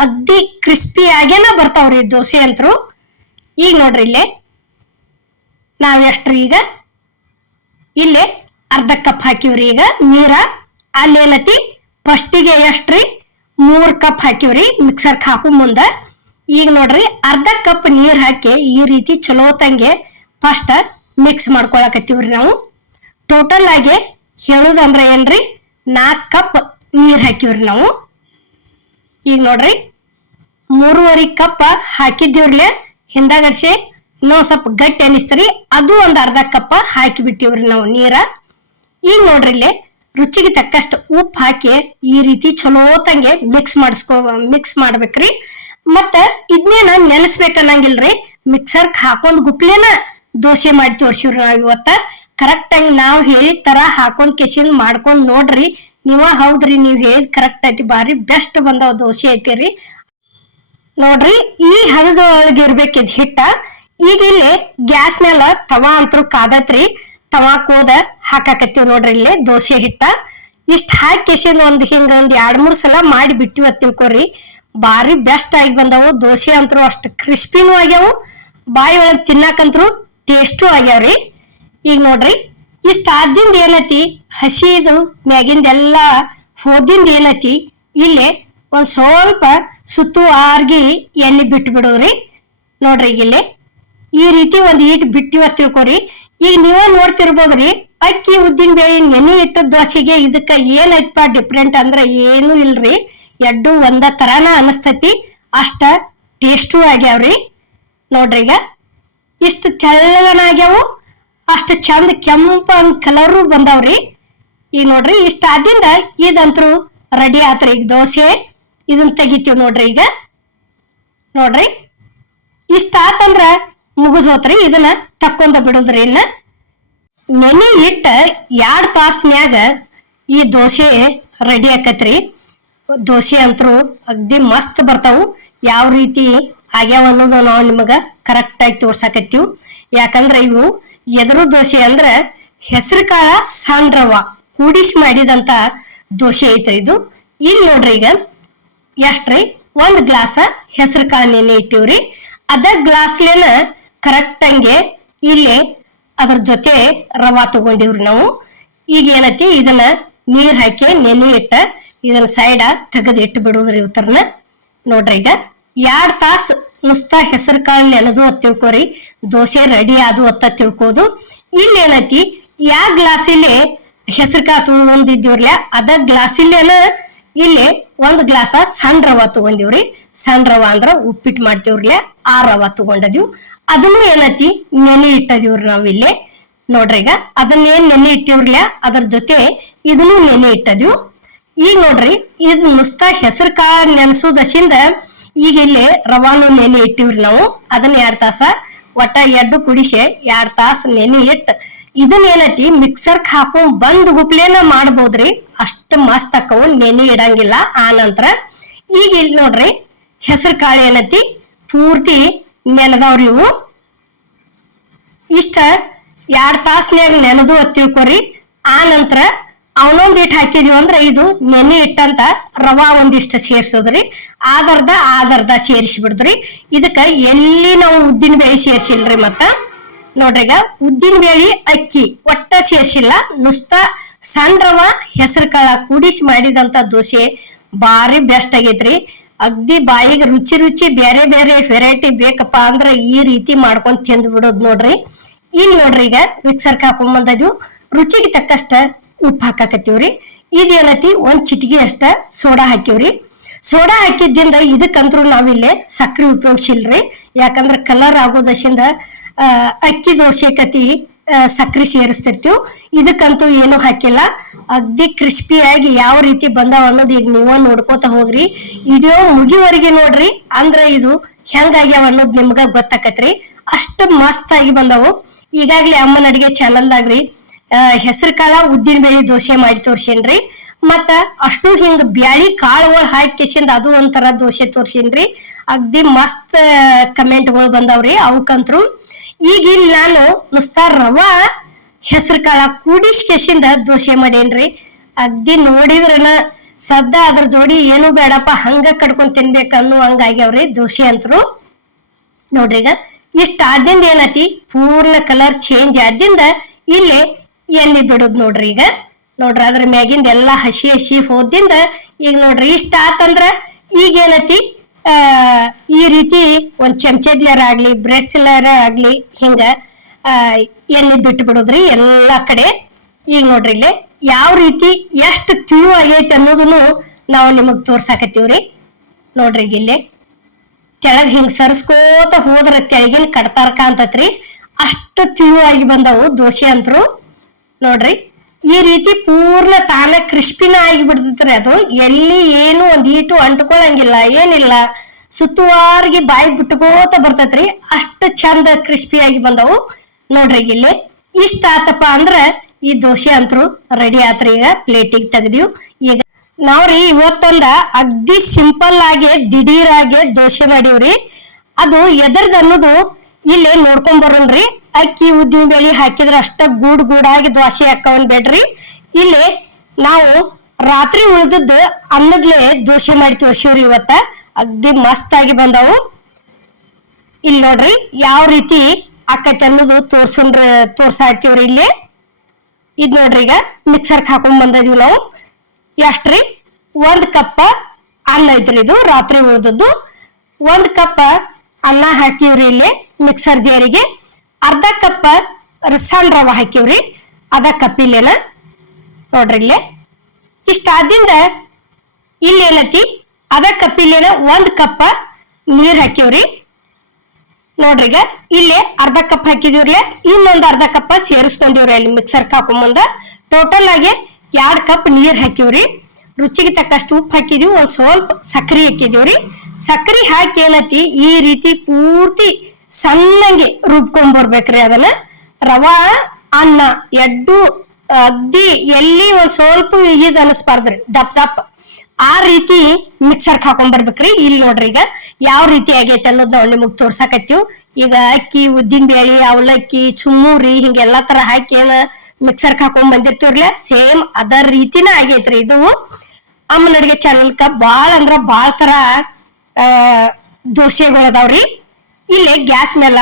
ಅಗ್ದಿ ಕ್ರಿಸ್ಪಿ ಆಗೇನ ಬರ್ತಾವ್ರಿ ದೋಸೆ ಅಂತರು. ಈಗ ನೋಡ್ರಿ ಇಲ್ಲೇ ನಾವ್ ಎಷ್ಟ್ರಿ ಈಗ ಇಲ್ಲೇ ಅರ್ಧ ಕಪ್ ಹಾಕಿವ್ರಿ ಈಗ ನೀರ. ಅಲ್ಲೇನತಿ ಫಸ್ಟಿಗೆ ಎಷ್ಟ್ರಿ 3 ಕಪ್ ಹಾಕಿವ್ರಿ ಮಿಕ್ಸರ್ ಹಾಕು ಮುಂದ. ಈಗ ನೋಡ್ರಿ ಅರ್ಧ ಕಪ್ ನೀರ್ ಹಾಕಿ ಈ ರೀತಿ ಚಲೋ ತಂಗೆ ಫಸ್ಟ್ ಮಿಕ್ಸ್ ಮಾಡ್ಕೊಳಕತ್ತೀವ್ರಿ ನಾವು. ಟೋಟಲ್ ಆಗಿ ಹೇಳುದಂದ್ರ ಏನ್ರಿ 4 ಕಪ್ ನೀರ್ ಹಾಕಿವ್ರಿ ನಾವು. ಈಗ ನೋಡ್ರಿ 3.5 ಕಪ್ ಹಾಕಿದ್ದೀವ್ರಲೆ ಹಿಂದಾಗಡ್ಸಿ ಇನ್ನೊಂದ್ ಸ್ವಲ್ಪ ಗಟ್ಟಿ ಅನಿಸ್ತರಿ, ಅದು ಒಂದ್ ಅರ್ಧ ಕಪ್ ಹಾಕಿ ಬಿಟ್ಟಿವ್ರಿ ನಾವು ನೀರ. ಈಗ ನೋಡ್ರಿ ಇಲ್ಲಿ ರುಚಿಗೆ ತಕ್ಕಷ್ಟು ಉಪ್ಪು ಹಾಕಿ ಈ ರೀತಿ ಚಲೋ ತಂಗೆ ಮಿಕ್ಸ್ ಮಾಡ್ಬೇಕ್ರಿ. ಮತ್ತ ಇದನ್ನೇನ ನೆನೆಸ್ಬೇಕನ್ನಂಗಿಲ್ರಿ, ಮಿಕ್ಸರ್ ಹಾಕೊಂಡ್ ಗುಪ್ಲೇನ ದೋಸೆ ಮಾಡಿ ತೋರ್ಸಿವ್ರಿ ನಾವ್ ಇವತ್ತ. ಕರೆಕ್ಟ್ ಆಗಿ ನಾವ್ ಹೇಳಿದ ತರ ಹಾಕೊಂಡ್ ಕೆಸಿಂದ ಮಾಡ್ಕೊಂಡ್ ನೋಡ್ರಿ. ಹೌದ್ರಿ ನೀವ್ ಹೇಳಿದ್ ಕರೆಕ್ಟ್ ಐತಿ, ಬಾರಿ ಬೆಸ್ಟ್ ಬಂದವ್ ದೋಸೆ ಐತಿರಿ. ನೋಡ್ರಿ ಈ ಹದದೊಳಗೆ ಇರ್ಬೇಕಿದ್ ಹಿಟ್ಟ. ಈಗ ಇಲ್ಲಿ ಗ್ಯಾಸ್ ಮೇಲೆ ತವಾ ಅಂತೂ ಕಾದತ್ರಿ, ತವಾ ಕೋದ ಹಾಕಾಕತ್ತೀವ್ ನೋಡ್ರಿ ಇಲ್ಲಿ ದೋಸೆ ಹಿಟ್ಟ. ಇಷ್ಟ ಹಾಕಿ ಕೆಸಿಂದ ಒಂದ್ 2-3 ಸಲ ಮಾಡಿ ಬಿಟ್ಟಿವ ತಿಳ್ಕೊರಿ. ಬಾರಿ ಬೆಸ್ಟ್ ಆಗಿ ಬಂದವು ದೋಸೆ ಅಂತೂ, ಅಷ್ಟು ಕ್ರಿಸ್ಪಿನೂ ಆಗ್ಯಾವು, ಬಾಯಿ ಒಳಗ್ ತಿನ್ನಾಕಂತ್ರು ಟೇಸ್ಟು ಆಗ್ಯಾವ್ರಿ. ಈಗ ನೋಡ್ರಿ ಇಷ್ಟ ಆದಿಂದ ಏನೈತಿ ಹಸಿದು ಮ್ಯಾಗಿಂದೆಲ್ಲಾ ಹೋದಿಂದ ಏನೈತಿ ಇಲ್ಲಿ ಒಂದ್ ಸ್ವಲ್ಪ ಸುತ್ತು ಆರ್ಗಿ ಎಲ್ಲಿ ಬಿಟ್ಟು ಬಿಡೋರಿ. ನೋಡ್ರಿ ಈಗ ಇಲ್ಲಿ ಈ ರೀತಿ ಒಂದ್ ಈಟ್ ಬಿಟ್ಟಿವ ತಿಳ್ಕೊರಿ. ಈಗ ನೀವ ನೋಡ್ತಿರ್ಬೋದ್ರಿ ಅಕ್ಕಿ ಉದ್ದಿನ ಬೇಳೆ ನೆನೆ ಇಟ್ಟ ದೋಸೆಗೆ ಇದಕ್ಕ ಏನೈತಪ್ಪ ಡಿಫ್ರೆಂಟ್ ಅಂದ್ರ ಏನು ಇಲ್ರಿ, ಎಡ್ಡು ಒಂದ ತರಾನ ಅನಸ್ತತಿ, ಅಷ್ಟ ಟೇಸ್ಟು ಆಗ್ಯಾವ್ರಿ. ನೋಡ್ರಿ ಈಗ ಇಷ್ಟ ತೆಳ್ಳಗನ ಆಗ್ಯಾವು, ಅಷ್ಟ ಚಂದ ಕೆಂಪ ಕಲರು ಬಂದಾವ್ರಿ. ಈಗ ನೋಡ್ರಿ ಇಷ್ಟ ಆದಿಂದ ಇದಂತ್ರು ರೆಡಿ ಆತ್ರಿ ಈಗ ದೋಸೆ. ಇದನ್ನ ತೆಗಿತೀವಿ ನೋಡ್ರಿ ಈಗ. ನೋಡ್ರಿ ಇಷ್ಟ ಆತಂದ್ರ ಮುಗಿದ್ ಹೋತ್ರಿ, ಇದನ್ನ ತಕ್ಕೊಂಡ ಬಿಡುದ್ರಿ. ಇನ್ನ ನೆನೆ ಇಟ್ಟ 2 ತಾಸ್ನ್ಯಾಗ ಈ ದೋಸೆ ರೆಡಿ ಆಕತ್ರಿ. ದೋಸೆ ಅಂತರು ಅಗ್ದಿ ಮಸ್ತ್ ಬರ್ತಾವು. ಯಾವ ರೀತಿ ಆಗ್ಯಾವ ಅನ್ನೋದು ನಾವು ನಿಮಗ ಕರೆಕ್ಟ್ ಆಗಿ ತೋರ್ಸಾಕತ್ತೀವಿ. ಯಾಕಂದ್ರ ಇವು ಎದುರು ದೋಸೆ ಅಂದ್ರ ಹೆಸರು ಕಾಳ ಸಣ್ಣ ರವಾ ಕೂಡಿಸಿ ಮಾಡಿದಂತ ದೋಸೆ ಐತ್ರಿ ಇದು. ಇಲ್ಲಿ ನೋಡ್ರಿ ಈಗ ಎಷ್ಟ್ರಿ 1 ಗ್ಲಾಸ ಹೆಸರು ಕಾಳು ನೆನೆ ಇಟ್ಟಿವ್ರಿ. ಅದ ಗ್ಲಾಸ್ಲೇನ ಕರೆಕ್ಟ್ ಹಂಗೆ ಇಲ್ಲಿ ಅದ್ರ ಜೊತೆ ರವಾ ತಗೊಂಡಿವ್ರಿ ನಾವು. ಈಗ ಏನೈತಿ ಇದನ್ನ ನೀರ್ ಹಾಕಿ ನೆನೆ ಇಟ್ಟ ಇದನ್ನ ಸೈಡ ತೆಗೆದು ಇಟ್ಟು ಬಿಡುದ್ರಿ ಇವತ್ತರ್ನ. ನೋಡ್ರಿ ಈಗ 2 ತಾಸು ನುಸ್ತಾ ಹೆಸರು ಕಾಳು ನೆನದು ಅಂತ ತಿಳ್ಕೊರಿ, ದೋಸೆ ರೆಡಿ ಆದು ಅಂತ ತಿಳ್ಕೋದು. ಇಲ್ಲಿ ಏನೈತಿ ಗ್ಲಾಸಿಲ್ಲಿ ಹೆಸರು ಕಾಳು ತಗೊಂಡಿದ್ದೀವ್ರಲ್ಲ ಅದ ಗ್ಲಾಸಿಲ್ಲೇನ ಇಲ್ಲಿ 1 ಗ್ಲಾಸ ಸಣ್ಣ ರವಾ ತಗೊಂಡಿವ್ರಿ. ಸಣ್ಣ ರವಾ ಅಂದ್ರ ಉಪ್ಪಿಟ್ಟು ಮಾಡ್ತೀವ್ರಲ್ಲ ಆ ರವಾ ತಗೊಂಡದಿವ್. ಅದನ್ನು ಏನೈತಿ ನೆನೆ ಇಟ್ಟದಿವ್ರಿ ನಾವ್ ಇಲ್ಲಿ. ನೋಡ್ರಿ ಈಗ ಅದನ್ನೇನ್ ನೆನೆ ಇಟ್ಟಿವ್ರಲ್ಲ ಅದ್ರ ಜೊತೆ ಇದನ್ನು ನೆನೆ ಇಟ್ಟದಿವ್. ಈಗ ನೋಡ್ರಿ ಇದು ನುಸ್ತಾ ಹೆಸರು ಕಾಳು ನೆನ್ಸೋದಶಿಂದ ಈಗ ಇಲ್ಲಿ ರವಾನು ನೆನೆ ಇಟ್ಟಿವ್ರಿ ನಾವು. ಅದನ್ನ 2 ತಾಸ ಒಟ್ಟ ಎಡ್ಡು ಕುಡಿಸಿ 2 ತಾಸು ನೆನೆ ಇಟ್ಟು ಇದನ್ನ ಏನೈತಿ ಮಿಕ್ಸರ್ ಹಾಕೊಂಡ್ ಬಂದ್ ಗುಪ್ಲೇನ ಮಾಡ್ಬೋದ್ರಿ, ಅಷ್ಟ ಮಸ್ತ್ ಅಕ್ಕವು, ನೆನೆ ಇಡಂಗಿಲ್ಲ. ಆ ನಂತರ ಈಗ ಇಲ್ಲಿ ನೋಡ್ರಿ ಹೆಸರು ಕಾಳು ಏನೈತಿ ಪೂರ್ತಿ ನೆನದವ್ರಿ ಇವು. ಇಷ್ಟ 2 ತಾಸ್ನ್ಯಾಗ ನೆನದು ಅಂತ ತಿಳ್ಕೊರಿ. ಆ ನಂತರ ಅವನೊಂದ್ ಇಟ್ಟು ಹಾಕಿದೀವಿ ಅಂದ್ರ ಇದು ನೆನೆ ಇಟ್ಟಂತ ರವಾ ಒಂದಿಷ್ಟ ಸೇರ್ಸೋದ್ರಿ, ಆದರ್ಧ ಸೇರಿಸಿ ಬಿಡುದ್ರಿ. ಇದಕ್ಕ ಎಲ್ಲಿ ನಾವು ಉದ್ದಿನ ಬೇಳೆ ಸೇರ್ಸಿಲ್ರಿ. ಮತ್ತ ನೋಡ್ರಿ ಈಗ ಉದ್ದಿನ ಬೇಳೆ ಅಕ್ಕಿ ಒಟ್ಟ ಸೇರ್ಸಿಲ್ಲ, ನುಸ್ತಾ ಸಣ್ಣ ರವಾ ಹೆಸರು ಕಾಳ ಕೂಡಿಸಿ ಮಾಡಿದಂತ ದೋಸೆ ಬಾರಿ ಬೆಸ್ಟ್ ಆಗೈತ್ರಿ. ಅಗ್ದಿ ಬಾಯಿಗೆ ರುಚಿ ಬೇರೆ ಬೇರೆ ವೆರೈಟಿ ಬೇಕಪ್ಪ ಅಂದ್ರ ಈ ರೀತಿ ಮಾಡ್ಕೊಂಡ್ ತಿಂದ್ ಬಿಡೋದ್ ನೋಡ್ರಿ. ಇಲ್ಲಿ ನೋಡ್ರಿ ಈಗ ಮಿಕ್ಸರ್ ಹಾಕೊಂಡ್ ಬಂದದ್ವು, ರುಚಿಗೆ ತಕ್ಕಷ್ಟ ಉಪ್ಪು ಹಾಕಾಕತ್ತೀವ್ರಿ. ಇದೇನೈತಿ 1 ಚಿಟಿಗೆ ಅಷ್ಟ ಸೋಡಾ ಹಾಕಿವ್ರಿ. ಸೋಡಾ ಹಾಕಿದ್ದಿಂದ ಇದಕ್ಕಂತರೂ ನಾವಿಲ್ಲೇ ಸಕ್ರೆ ಉಪಯೋಗಿಸಿಲ್ರಿ. ಯಾಕಂದ್ರೆ ಕಲರ್ ಆಗೋದಶಿಂದ ಅಕ್ಕಿ ದೋಸೆಕತಿ ಸಕ್ರೆ ಸೇರಿಸ್ತಿರ್ತೀವಿ. ಇದಕ್ಕಂತೂ ಏನು ಹಾಕಿಲ್ಲ. ಅಗ್ದಿ ಕ್ರಿಸ್ಪಿಯಾಗಿ ಯಾವ ರೀತಿ ಬಂದಾವ ಅನ್ನೋದು ಈಗ ನೀವ ನೋಡ್ಕೋತ ಹೋಗ್ರಿ. ವಿಡಿಯೋ ಮುಗಿವರೆಗೆ ನೋಡ್ರಿ, ಅಂದ್ರೆ ಇದು ಹೆಂಗಾಗ್ಯಾವ ಅನ್ನೋದು ನಿಮ್ಗ ಗೊತ್ತಾಕತ್ರಿ. ಅಷ್ಟ ಮಸ್ತ್ ಆಗಿ ಬಂದವು. ಈಗಾಗ್ಲೇ ಅಮ್ಮನ ಅಡಿಗೆ ಚಾನಲ್ದಾಗ್ರಿ ಹೆಸರು ಕಾಳ ಉದ್ದಿನ ಬೇಳೆ ದೋಸೆ ಮಾಡಿ ತೋರ್ಸೇನ್ರಿ. ಮತ್ತ ಅಷ್ಟು ಹಿಂಗ ಬ್ಯಾಳಿ ಕಾಳುಗಳು ಹಾಕಿಸಿಂದ ಅದು ಒಂಥರ ದೋಸೆ ತೋರ್ಸೇನ್ರಿ. ಅಗ್ದಿ ಮಸ್ತ್ ಕಮೆಂಟ್ಗಳು ಬಂದಾವ್ರಿ ಅವಕ್ಕಂತ್ರು. ಈಗ ಇಲ್ಲಿ ನಾನು ನುಸ್ತಾ ರವಾ ಹೆಸರು ಕಾಳ ಕೂಡಿಸ್ಕೆಸಿಂದ ದೋಸೆ ಮಾಡೇನ್ರಿ. ಅಗ್ದಿ ನೋಡಿದ್ರನ ಸದ್ದ ಅದ್ರ ಜೋಡಿ ಏನು ಬೇಡಪ್ಪ ಹಂಗ ಕಡ್ಕೊಂಡ್ ತಿನ್ಬೇಕು ಅನ್ನೋ ಹಂಗಾಗ್ಯಾವ್ರಿ ದೋಸೆ ಅಂತರು. ನೋಡ್ರಿ ಈಗ ಇಷ್ಟ ಆದಿಂದ ಏನತಿ ಪೂರ್ಣ ಕಲರ್ ಚೇಂಜ್ ಆದಿಂದ ಇಲ್ಲಿ ಎಣ್ಣೆ ಬಿಡುದ್ ನೋಡ್ರಿ. ಈಗ ನೋಡ್ರಿ ಅದ್ರ ಮ್ಯಾಗಿಂದ ಎಲ್ಲಾ ಹಸಿ ಹಸಿ ಹೋದಿಂದ ಈಗ ನೋಡ್ರಿ ಇಷ್ಟ ಆತಂದ್ರ ಈಗ ಏನತಿ ಈ ರೀತಿ ಒಂದ್ ಚಮಚದ್ಲಾರ ಆಗ್ಲಿ ಬ್ರೆಸ್ಲರ ಆಗ್ಲಿ ಹಿಂಗ ಎಣ್ಣೆ ಬಿಟ್ಟು ಬಿಡುದ್ರಿ ಎಲ್ಲಾ ಕಡೆ. ಈಗ ನೋಡ್ರಿ ಇಲ್ಲಿ ಯಾವ ರೀತಿ ಎಷ್ಟು ತಿಳು ಆಗೈತಿ ಅನ್ನೋದನ್ನು ನಾವು ನಿಮಗ್ ತೋರ್ಸಾಕತ್ತೀವ್ರಿ. ನೋಡ್ರಿ ಇಲ್ಲಿ ಕೆಳಗ್ ಹಿಂಗ್ ಸರ್ಸ್ಕೋತ ಹೋದ್ರ ಕೆಳಗಿನ ಕಡ್ತಾರ್ಕ ಅಂತತ್ರಿ. ಅಷ್ಟು ತಿಳುವಾಗಿ ಬಂದವು ದೋಸೆ ಅಂತರು. ನೋಡ್ರಿ ಈ ರೀತಿ ಪೂರ್ಣ ತಾನ ಕ್ರಿಸ್ಪಿನ ಆಗಿ ಬಿಡ್ತೈತ್ರಿ. ಅದು ಎಲ್ಲಿ ಏನು ಒಂದ್ ಈಟು ಅಂಟ್ಕೊಳಂಗಿಲ್ಲ ಏನಿಲ್ಲ, ಸುತ್ತುವಾರ್ಗಿ ಬಾಯಿ ಬಿಟ್ಕೋತ ಬರ್ತೈತ್ರಿ. ಅಷ್ಟು ಚಂದ ಕ್ರಿಸ್ಪಿ ಆಗಿ ಬಂದವು. ನೋಡ್ರಿ ಇಲ್ಲಿ ಇಷ್ಟ ಆತಪ್ಪ ಅಂದ್ರ ಈ ದೋಸೆ ಅಂತರು ರೆಡಿ ಆತ್ರಿ. ಈಗ ಪ್ಲೇಟಿಗೆ ತೆಗ್ದಿವ್. ಈಗ ನಾವ್ರಿ ಇವತ್ತೊಂದ ಅಗ್ದಿ ಸಿಂಪಲ್ ಆಗಿ ದಿಢೀರಾಗಿ ದೋಸೆ ಮಾಡೀವ್ರಿ. ಅದು ಎದರ್ದ ಅನ್ನೋದು ಇಲ್ಲೇ ನೋಡ್ಕೊಂಡ್ ಬರೋಣ್ರಿ. ಅಕ್ಕಿ ಉದ್ದಿನ ಬೇಳೆ ಹಾಕಿದ್ರ ಅಷ್ಟ ಗೂಡಾಗಿ ದೋಸೆ ಹಾಕವನ್ ಬೇಡ್ರಿ. ಇಲ್ಲಿ ನಾವು ರಾತ್ರಿ ಉಳ್ದದ್ದು ಅನ್ನದ್ಲೆ ದೋಸೆ ಮಾಡಿ ತೋರ್ಸಿವ್ರಿ ಇವತ್ತ. ಅಗ್ದಿ ಮಸ್ತ್ ಆಗಿ ಬಂದವು. ಇಲ್ಲಿ ನೋಡ್ರಿ ಯಾವ ರೀತಿ ಆಕೈತಿ ಅನ್ನೋದು ತೋರ್ಸಾಡ್ತೀವ್ರಿ. ಇಲ್ಲಿ ಇದ್ ನೋಡ್ರಿ ಈಗ ಮಿಕ್ಸರ್ಕ್ ಹಾಕೊಂಡ್ ಬಂದಿದ್ವಿ ನಾವು. ಎಷ್ಟ್ರಿ 1 ಕಪ್ ಅನ್ನ ಐತ್ರಿ. ಇದು ರಾತ್ರಿ ಉಳ್ದದ್ದು 1 ಕಪ್ ಅನ್ನ ಹಾಕಿವ್ರಿ. ಇಲ್ಲಿ ಮಿಕ್ಸರ್ ಜಾರಿಗೆ ಅರ್ಧ ಕಪ್ ಸಣ್ಣ ರವ ಹಾಕಿವ್ರಿ. ಅದ ಕಪ್ ಇಲ್ಲೇನ ನೋಡ್ರಿ. ಇಲ್ಲೇ ಇಷ್ಟ ಆದಿಂದ ಇಲ್ಲಿ ಏನತಿ ಅದ ಕಪ್ ಇಲ್ಲೇನ 1 ಕಪ್ ನೀರ್ ಹಾಕಿವ್ರಿ. ನೋಡ್ರಿ ಈಗ ಇಲ್ಲಿ ಅರ್ಧ ಕಪ್ ಹಾಕಿದಿವ್ರಿ. ಇನ್ನೊಂದ್ ಅರ್ಧ ಕಪ್ ಸೇರಿಸ್ಕೊಂಡಿವ್ರಿ ಅಲ್ಲಿ ಮಿಕ್ಸರ್ ಹಾಕೊಂಬಂದ. ಟೋಟಲ್ ಆಗಿ 2 ಕಪ್ ನೀರ್ ಹಾಕಿವ್ರಿ. ರುಚಿಗೆ ತಕ್ಕಷ್ಟು ಉಪ್ಪು ಹಾಕಿದೀವಿ. ಒಂದ್ ಸ್ವಲ್ಪ ಸಕ್ರಿ ಹಾಕಿದೀವ್ರಿ. ಸಕ್ರಿ ಹಾಕಿ ಏನತಿ ಈ ರೀತಿ ಪೂರ್ತಿ ಸಣ್ಣಂಗೆ ರುಬ್ಕೊಂಡ್ ಬರ್ಬೇಕ್ರಿ. ಅದನ್ನ ರವಾ ಅನ್ನ ಎಡ್ಡು ಅಗ್ದಿ ಎಲ್ಲಿ ಒಂದ್ ಸ್ವಲ್ಪ ಇದ್ ಅನಸ್ಬಾರ್ದ್ರಿ, ದಪ್ಪ ಆ ರೀತಿ ಮಿಕ್ಸರ್ ಹಾಕೊಂಡ್ ಬರ್ಬೇಕ್ರಿ. ಇಲ್ಲಿ ನೋಡ್ರಿ ಈಗ ಯಾವ ರೀತಿ ಆಗೈತೆ ಅನ್ನೋದ್ ನಾವ್ ನಿಮಗ್ ತೋರ್ಸಾಕತ್ತೀವ್. ಈಗ ಅಕ್ಕಿ ಉದ್ದಿನ ಬೇಳೆ ಅವಲಕ್ಕಿ ಚುಮ್ಮೂರಿ ಹಿಂಗೆಲ್ಲಾ ತರ ಹಾಕಿ ಏನ ಮಿಕ್ಸರ್ ಹಾಕೊಂಡ್ ಬಂದಿರ್ತೀವ್ರಲ್ಲ, ಸೇಮ್ ಅದರ ರೀತಿನ ಆಗೈತ್ರಿ ಇದು. ಅಮ್ಮನ ಅಡಿಗೆ ಚಾನಲ್ಕ ಬಾಳ ಅಂದ್ರ ಬಾಳ ತರ ದೋಸೆಗಳು ಅದಾವ್ರಿ. ಇಲ್ಲಿ ಗ್ಯಾಸ್ ಮೇಲ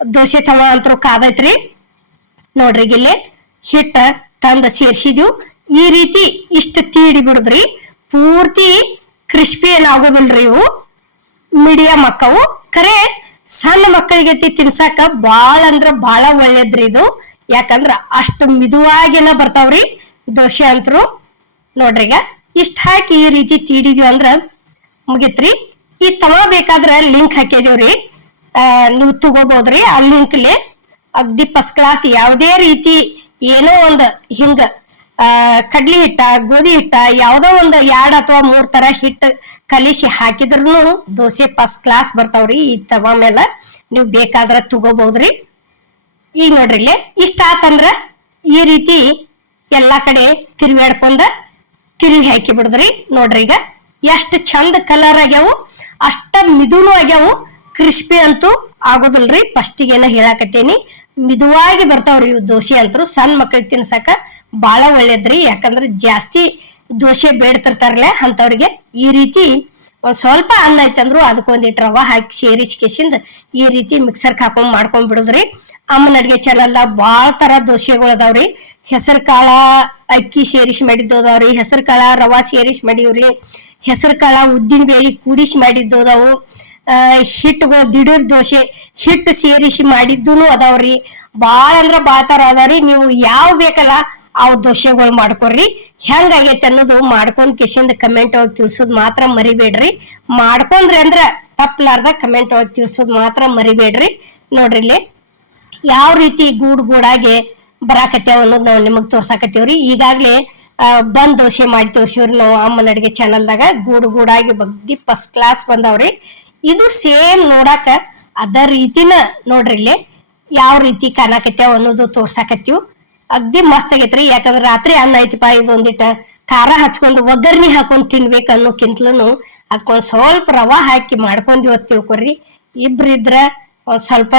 ದೋಸೆ ತವ ಅಂತರೂ ಕಾದೈತ್ರಿ. ನೋಡ್ರಿ ಇಲ್ಲಿ ಹಿಟ್ಟ ತಂದ ಸೇರ್ಸಿದ್ವು. ಈ ರೀತಿ ಇಷ್ಟ ತೀಡಿ ಬಿಡುದ್ರಿ. ಪೂರ್ತಿ ಕ್ರಿಸ್ಪಿ ಏನಾಗೋದಿಲ್ರಿ. ಇವು ಮೀಡಿಯಂ ಅಕ್ಕವು. ಖರೆ ಸಣ್ಣ ಮಕ್ಕಳಿಗೆ ತಿನ್ಸಾಕ ಬಾಳ ಅಂದ್ರ ಬಾಳ ಒಳ್ಳೇದ್ರಿ ಇದು. ಯಾಕಂದ್ರ ಅಷ್ಟು ಮಿದುವಾಗಿನ ಬರ್ತಾವ್ರಿ ದೋಸೆ ಅಂತರು. ನೋಡ್ರಿ ಈಗ ಇಷ್ಟ ಹಾಕಿ ಈ ರೀತಿ ತೀಡಿದ್ವಿ ಅಂದ್ರ ಮುಗಿತ್ರಿ. ಈ ತವ ಬೇಕಾದ್ರ ಲಿಂಕ್ ಹಾಕಿದೀವ್ರಿ, ನೀವು ತಗೋಬಹುದ್ರಿ. ಆ ಲಿಂಕ್ಲಿ ಅಗ್ದಿ ಫಸ್ಟ್ ಕ್ಲಾಸ್ ಯಾವುದೇ ರೀತಿ ಏನೋ ಒಂದ್ ಹಿಂಗ ಕಡ್ಲಿ ಹಿಟ್ಟ ಗೋಧಿ ಹಿಟ್ಟ ಯಾವ್ದೋ ಒಂದ್ 2 ಅಥವಾ 3 ತರ ಹಿಟ್ಟು ಕಲಿಸಿ ಹಾಕಿದ್ರೂ ದೋಸೆ ಫಸ್ಟ್ ಕ್ಲಾಸ್ ಬರ್ತಾವ್ರಿ. ಈ ತವ ಮೇಲೆ ನೀವು ಬೇಕಾದ್ರ ತಗೋಬಹುದ್ರಿ. ಈಗ ನೋಡ್ರಿ ಇಲ್ಲಿ ಇಷ್ಟ ಆತಂದ್ರ ಈ ರೀತಿ ಎಲ್ಲಾ ಕಡೆ ತಿರುಗಾಡ್ಕೊಂಡ ತಿರುಗಿ ಹಾಕಿ ಬಿಡುದ್ರಿ. ನೋಡ್ರಿ ಈಗ ಎಷ್ಟ್ ಚಂದ ಕಲರ್ ಆಗ್ಯಾವು, ಅಷ್ಟ ಮಿದುನು ಆಗ್ಯಾವು. ಕ್ರಿಸ್ಪಿ ಅಂತೂ ಆಗೋದಿಲ್ರಿ. ಫಸ್ಟಿಗೆನ ಹೇಳಾಕತ್ತೇನಿ, ಮಿದುವಾಗಿ ಬರ್ತಾವ್ರಿ ಇವ್ ದೋಸೆ ಅಂತರು. ಸಣ್ಣ ಮಕ್ಕಳಿಗೆ ತಿನ್ಸಾಕ ಬಾಳ ಒಳ್ಳೇದ್ರಿ. ಯಾಕಂದ್ರ ಜಾಸ್ತಿ ದೋಸೆ ಬೇಡ್ತಿರ್ತಾರಲ್ಲ ಅಂತವ್ರಿಗೆ ಈ ರೀತಿ ಒಂದ್ ಸ್ವಲ್ಪ ಅನ್ನ ಐತಂದ್ರು ಅದಕ್ಕೊಂದಿಟ್ಟು ರವಾ ಹಾಕಿ ಸೇರಿಸಿಕೆಸಿಂದ ಈ ರೀತಿ ಮಿಕ್ಸರ್ ಹಾಕೊಂಡ್ ಮಾಡ್ಕೊಂಡ್ ಬಿಡುದ್ರಿ. ಅಮ್ಮನ ಅಡ್ಗೆ ಚಾನಲ್ದ ಬಾಳ ತರ ದೋಸೆಗಳು ಅದಾವ್ರಿ. ಹೆಸರು ಕಾಳ ಅಕ್ಕಿ ಸೇರಿಸಿ ಮಾಡಿದ್ದು ಅದಾವ್ರಿ, ಹೆಸರು ಕಾಳ ರವಾ ಸೇರಿಸಿ ಮಾಡಿವ್ರಿ, ಹೆಸರು ಕಾಳ ಉದ್ದಿನ ಬೇಳೆ ಕೂಡಿಸಿ ಮಾಡಿದ್ದು ಅದಾವು, ಹಿಟ್ಟುಗಳು ದಿಢೀರ್ ದೋಸೆ ಹಿಟ್ಟು ಸೇರಿಸಿ ಮಾಡಿದ್ದೂನು ಅದಾವ್ರಿ. ಬಾಳ ಅಂದ್ರ ಬಾಳ ತರ ಅದಾವ್ರಿ. ನೀವು ಯಾವ ಬೇಕಲ್ಲ ಅವ್ ದೋಸೆಗಳು ಮಾಡ್ಕೊಡ್ರಿ. ಹೆಂಗಾಗೈತೆ ಅನ್ನೋದು ಮಾಡ್ಕೊಂಡ್ ಕಿಶಿಂದ ಕಮೆಂಟ್ ಒಳಗೆ ತಿಳಿಸೋದು ಮಾತ್ರ ಮರಿಬೇಡ್ರಿ. ಮಾಡ್ಕೊಂಡ್ರಿ ಅಂದ್ರ ತಪ್ಪಲಾರ್ದ ಕಮೆಂಟ್ ಒಳಗೆ ತಿಳಿಸೋದು ಮಾತ್ರ ಮರಿಬೇಡ್ರಿ. ನೋಡ್ರಿ ಇಲ್ಲಿ ಯಾವ ರೀತಿ ಗೂಡಾಗಿ ಬರಾಕತ್ತೇವ ಅನ್ನೋದು ನಾವು ನಿಮಗ್ ತೋರ್ಸಾಕತ್ತೇವ್ರಿ. ಈಗಾಗ್ಲೇ ಬಂದ್ ದೋಸೆ ಮಾಡಿ ತೋರ್ಸಿವ್ರಿ ನಾವು ಅಮ್ಮನ ಅಡಿಗೆ ಚಾನಲ್ದಾಗ. ಗೂಡಾಗಿ ಬಗ್ದಿ ಫಸ್ಟ್ ಕ್ಲಾಸ್ ಬಂದಾವ್ರಿ. ಇದು ಸೇಮ್ ನೋಡಾಕ ಅದ ರೀತಿನ ನೋಡ್ರಿ ಇಲ್ಲಿ ಯಾವ ರೀತಿ ಕಾಣಾಕತ್ತೇವ ಅನ್ನೋದು ತೋರ್ಸಾಕತ್ತೀವ್. ಅಗ್ದಿ ಮಸ್ತ್ ಆಗೈತ್ರಿ. ಯಾಕಂದ್ರ ರಾತ್ರಿ ಅನ್ನ ಐತಿಪ್ಪ, ಇದೊಂದಿಟ್ಟ ಖಾರ ಹಚ್ಕೊಂಡ್ ಒಗ್ಗರ್ಣಿ ಹಾಕೊಂಡ್ ತಿನ್ಬೇಕು ಅನ್ನೋಕ್ಕಿಂತಲೂ ಅದಕ್ಕೊಂದ್ ಸ್ವಲ್ಪ ರವಾ ಹಾಕಿ ಮಾಡ್ಕೊಂಡ್ವಿ ಅಂತ ತಿಳ್ಕೊರಿ. ಇದ್ರ ಒಂದ್ ಸ್ವಲ್ಪ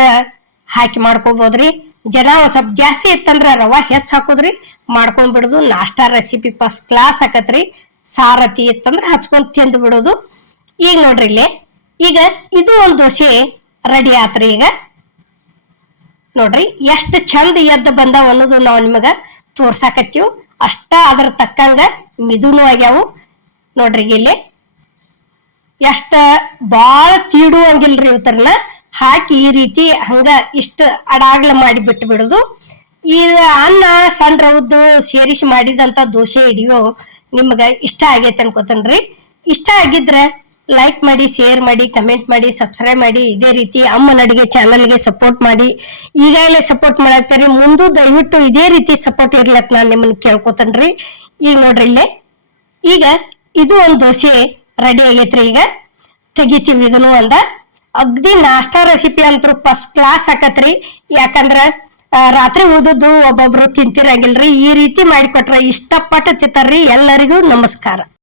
ಹಾಕಿ ಮಾಡ್ಕೋಬಹುದ್ರಿ. ಜನ ಒಂದ್ ಸ್ವಲ್ಪ ಜಾಸ್ತಿ ಇತ್ತಂದ್ರ ರವಾ ಹೆಚ್ಚ್ ಹಾಕೋದ್ರಿ, ಮಾಡ್ಕೊಂಡ್ ಬಿಡುದು. ನಾಷ್ಟಾ ರೆಸಿಪಿ ಫಸ್ಟ್ ಕ್ಲಾಸ್ ಆಕತ್ರಿ. ಸಾರತಿ ಇತ್ತಂದ್ರ ಹಚ್ಕೊಂಡ್ ತಿಂದ್ ಬಿಡೋದು. ಈಗ ನೋಡ್ರಿ ಇಲ್ಲಿ ಈಗ ಇದು ಒಂದ್ ದೋಸೆ ರೆಡಿ ಆತ್ರಿ. ಈಗ ನೋಡ್ರಿ ಎಷ್ಟ್ ಚಂದ ಎದ್ದು ಬಂದಾವ ಅನ್ನೋದು ನಾವು ನಿಮಗ ತೋರ್ಸಾಕತ್ತೀವ್. ಅಷ್ಟ ಅದ್ರ ತಕ್ಕಂಗ ಮಿದುನು ಆಗ್ಯಾವು. ನೋಡ್ರಿ ಇಲ್ಲಿ ಎಷ್ಟ ಬಾಳ ತೀಡುವಂಗಿಲ್ರಿ. ಇವತ್ತರನ್ನ ಹಾಕಿ ಈ ರೀತಿ ಹಂಗ ಇಷ್ಟ ಅಡಾಗ್ಲ ಮಾಡಿ ಬಿಟ್ಟು ಬಿಡುದು. ಈ ಅನ್ನ ಸಣ್ಣ ರವದ್ದು ಸೇರಿಸಿ ಮಾಡಿದಂತ ದೋಸೆ ಹಿಡಿಯೋ ನಿಮ್ಗ ಇಷ್ಟ ಆಗೈತೆ ಅನ್ಕೋತನ್ರಿ. ಇಷ್ಟ ಆಗಿದ್ರೆ ಲೈಕ್ ಮಾಡಿ, ಶೇರ್ ಮಾಡಿ, ಕಮೆಂಟ್ ಮಾಡಿ, ಸಬ್ಸ್ಕ್ರೈಬ್ ಮಾಡಿ. ಇದೇ ರೀತಿ ಅಮ್ಮನ ಅಡಿಗೆ ಚಾನಲ್ಗೆ ಸಪೋರ್ಟ್ ಮಾಡಿ. ಈಗಾಗಲೇ ಸಪೋರ್ಟ್ ಮಾಡಾಕ್ತಾರಿ, ಮುಂದೂ ದಯವಿಟ್ಟು ಇದೇ ರೀತಿ ಸಪೋರ್ಟ್ ಇರ್ಲಕ್ ನಾನು ನಿಮ್ಮನ್ನ ಕೇಳ್ಕೊತನ್ರಿ. ಈಗ ನೋಡ್ರಿ ಇಲ್ಲಿ ಈಗ ಇದು ಒಂದ್ ದೋಸೆ ರೆಡಿ ಆಗೈತ್ರಿ. ಈಗ ತೆಗಿತೀವಿ ಇದನ್ನು ಒಂದ. ಅಗ್ದಿ ನಾಷ್ಟಾ ರೆಸಿಪಿ ಅಂತೂ ಫಸ್ಟ್ ಕ್ಲಾಸ್ ಆಕತ್ರಿ. ಯಾಕಂದ್ರ ರಾತ್ರಿ ಉಳಿದದ್ದು ಒಬ್ಬೊಬ್ರು ತಿಂತಿರಂಗಿಲ್ರಿ. ಈ ರೀತಿ ಮಾಡಿಕೊಟ್ರ ಇಷ್ಟಪಟ್ಟು ತಿಂತಾರ್ರಿ. ಎಲ್ಲರಿಗೂ ನಮಸ್ಕಾರ.